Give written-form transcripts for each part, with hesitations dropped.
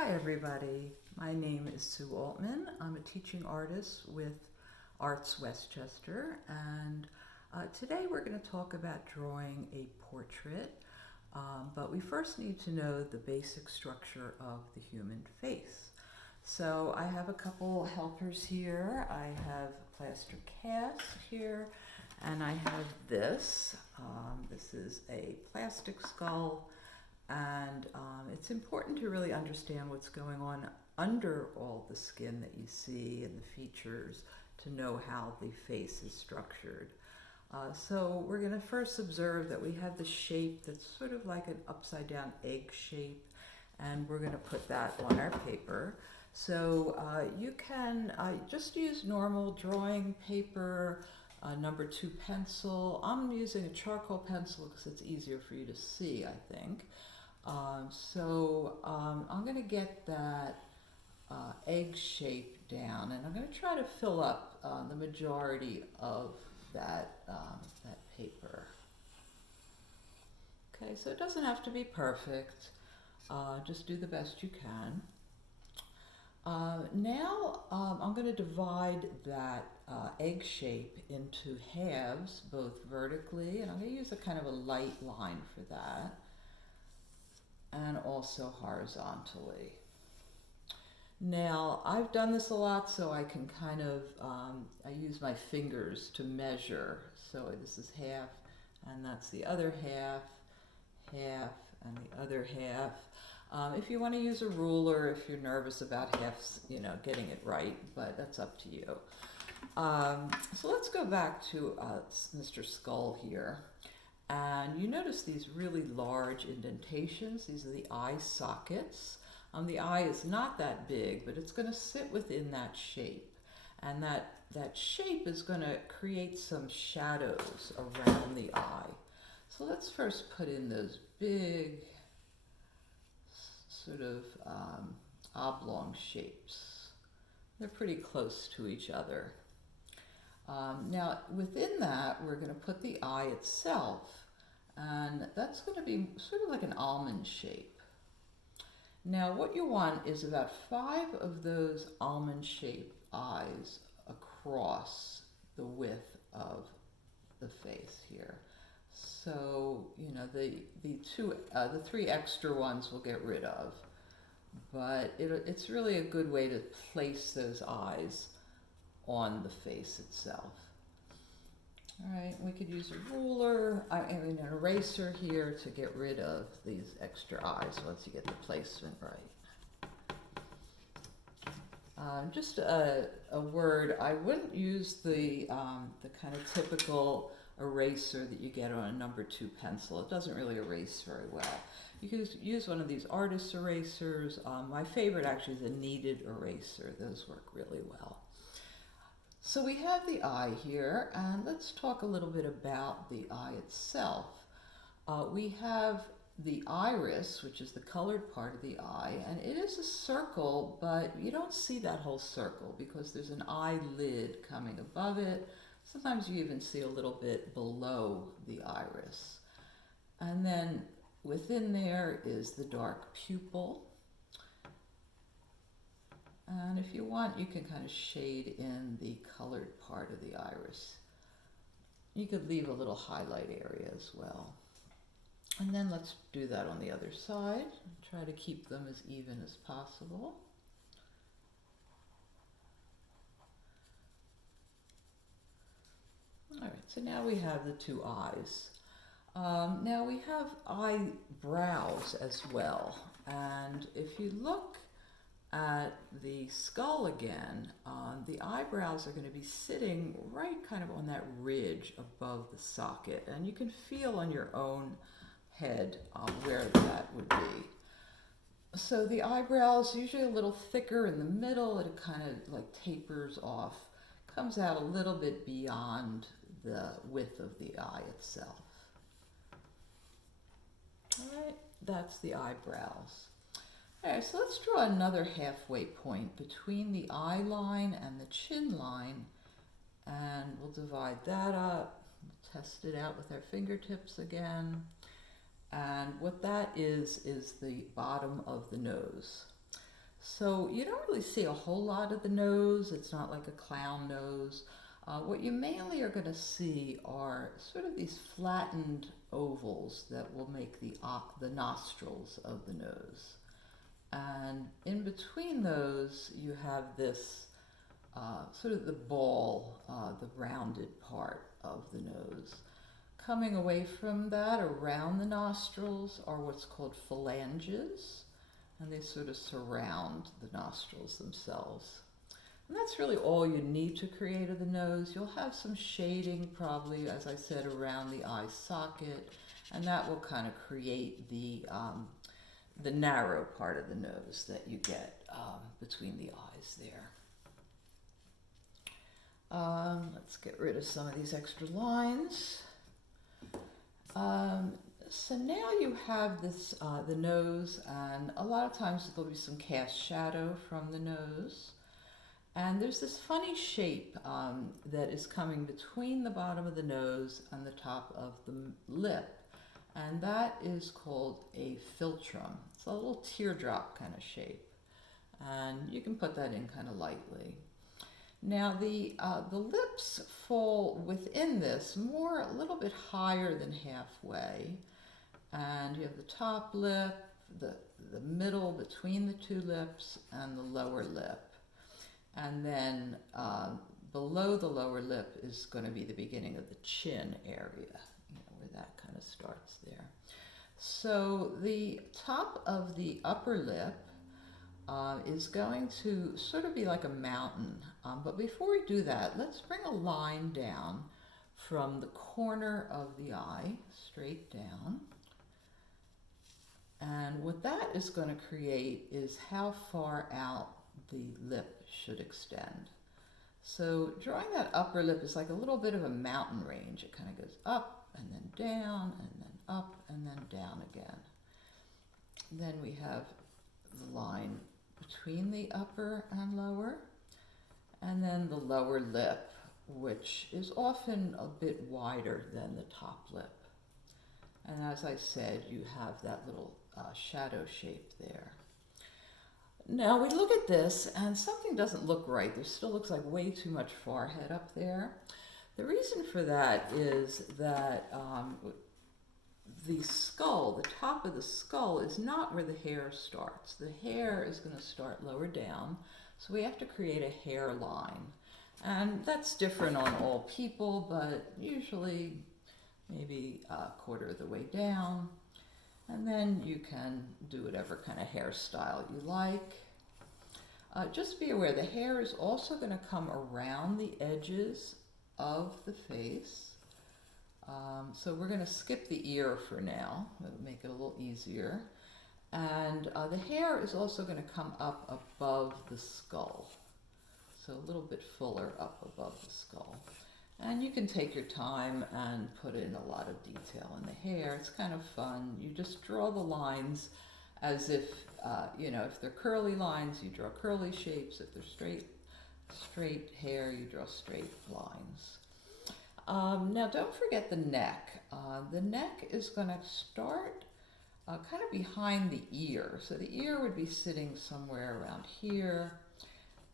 Hi everybody, my name is Sue Altman. I'm a teaching artist with ArtsWestchester, and today we're going to talk about drawing a portrait, but we first need to know the basic structure of the human face. So I have a couple helpers here. I have a plaster cast here, and I have this. This is a plastic skull. And it's important to really understand what's going on under all the skin that you see and the features to know how the face is structured. So we're going to first observe that we have the shape that's sort of like an upside down egg shape, and we're going to put that on our paper. So you can just use normal drawing paper, number 2 pencil. I'm using a charcoal pencil because it's easier for you to see, I think. I'm going to get that egg shape down, and I'm going to try to fill up the majority of that paper. Okay, so it doesn't have to be perfect. Just do the best you can. Now I'm going to divide that egg shape into halves, both vertically, and I'm going to use a kind of a light line for that, and also horizontally. Now, I've done this a lot, so I can kind of, I use my fingers to measure. So this is half, and that's the other half, half, and the other half. If you want to use a ruler, if you're nervous about halves, getting it right, but that's up to you. So let's go back to Mr. Skull here. And you notice these really large indentations. These are the eye sockets. The eye is not that big, but it's going to sit within that shape. And that shape is going to create some shadows around the eye. So let's first put in those big sort of oblong shapes. They're pretty close to each other. Now, within that, we're going to put the eye itself, and that's going to be sort of like an almond shape. Now, what you want is about 5 of those almond-shaped eyes across the width of the face here. So, the 3 extra ones we'll get rid of, but it's really a good way to place those eyes on the face itself. All right, we could use a ruler, an eraser here to get rid of these extra eyes once you get the placement right. Just a word, I wouldn't use the kind of typical eraser that you get on a number 2 pencil. It doesn't really erase very well. You can use one of these artist erasers. My favorite actually is a kneaded eraser. Those work really well. So we have the eye here, and let's talk a little bit about the eye itself. We have the iris, which is the colored part of the eye, and it is a circle, but you don't see that whole circle because there's an eyelid coming above it. Sometimes you even see a little bit below the iris. And then within there is the dark pupil. And if you want, you can kind of shade in the colored part of the iris. You could leave a little highlight area as well. And then let's do that on the other side. Try to keep them as even as possible. All right, so now we have the 2 eyes. Now we have eyebrows as well. And if you look at the skull again, the eyebrows are going to be sitting right kind of on that ridge above the socket, and you can feel on your own head where that would be. So the eyebrows are usually a little thicker in the middle, and it kind of like tapers off, comes out a little bit beyond the width of the eye itself. All right, that's the eyebrows. All right, so let's draw another halfway point between the eye line and the chin line, and we'll divide that up. We'll test it out with our fingertips again. And what that is the bottom of the nose. So you don't really see a whole lot of the nose. It's not like a clown nose. What you mainly are going to see are sort of these flattened ovals that will make the nostrils of the nose. And in between those, you have this sort of the ball, the rounded part of the nose. Coming away from that, around the nostrils, are what's called phalanges, and they sort of surround the nostrils themselves. And that's really all you need to create of the nose. You'll have some shading probably, as I said, around the eye socket, and that will kind of create the narrow part of the nose that you get between the eyes there. Let's get rid of some of these extra lines. So now you have this, the nose, and a lot of times there'll be some cast shadow from the nose. And there's this funny shape that is coming between the bottom of the nose and the top of the lip. And that is called a philtrum. It's a little teardrop kind of shape. And you can put that in kind of lightly. Now the lips fall within this a little bit higher than halfway. And you have the top lip, the middle between the two lips, and the lower lip. And then below the lower lip is going to be the beginning of the chin area, where that kind of starts there. So the top of the upper lip is going to sort of be like a mountain. But before we do that, let's bring a line down from the corner of the eye, straight down. And what that is going to create is how far out the lip should extend. So drawing that upper lip is like a little bit of a mountain range. It kind of goes up and then down and then up and then down again. Then we have the line between the upper and lower, and then the lower lip, which is often a bit wider than the top lip. And as I said, you have that little shadow shape there. Now we look at this and something doesn't look right. There still looks like way too much forehead up there. The reason for that is that the skull, the top of the skull, is not where the hair starts. The hair is going to start lower down, so we have to create a hairline. And that's different on all people, but usually maybe a quarter of the way down. And then you can do whatever kind of hairstyle you like. Just be aware the hair is also going to come around the edges of the face. So we're going to skip the ear for now. It'll make it a little easier. And the hair is also going to come up above the skull. So a little bit fuller up above the skull. And you can take your time and put in a lot of detail in the hair. It's kind of fun. You just draw the lines as if, if they're curly lines, you draw curly shapes. If they're straight hair, you draw straight lines. Now don't forget the neck. The neck is going to start kind of behind the ear. So the ear would be sitting somewhere around here.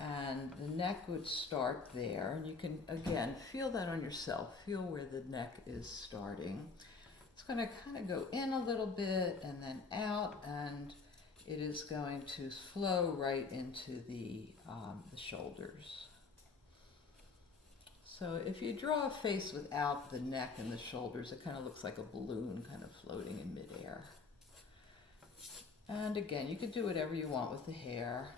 And the neck would start there, and you can, again, feel that on yourself. Feel where the neck is starting. It's going to kind of go in a little bit and then out, and it is going to flow right into the shoulders. So if you draw a face without the neck and the shoulders, it kind of looks like a balloon kind of floating in midair. And again, you could do whatever you want with the hair.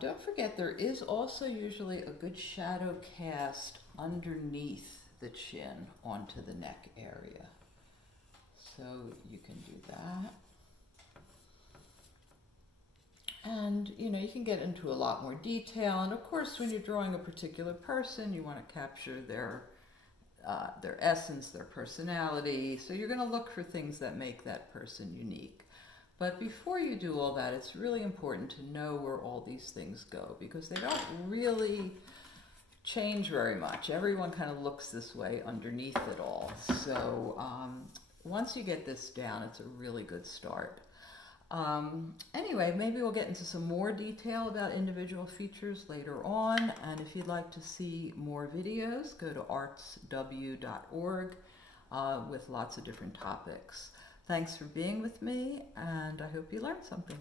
Don't forget, there is also usually a good shadow cast underneath the chin onto the neck area. So you can do that. And, you can get into a lot more detail. And of course, when you're drawing a particular person, you want to capture their essence, their personality. So you're going to look for things that make that person unique. But before you do all that, it's really important to know where all these things go, because they don't really change very much. Everyone kind of looks this way underneath it all. So once you get this down, it's a really good start. Anyway, maybe we'll get into some more detail about individual features later on, and if you'd like to see more videos, go to artsw.org with lots of different topics. Thanks for being with me, and I hope you learned something.